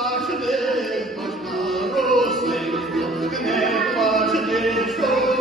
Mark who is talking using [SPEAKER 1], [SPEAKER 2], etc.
[SPEAKER 1] Oh, my God.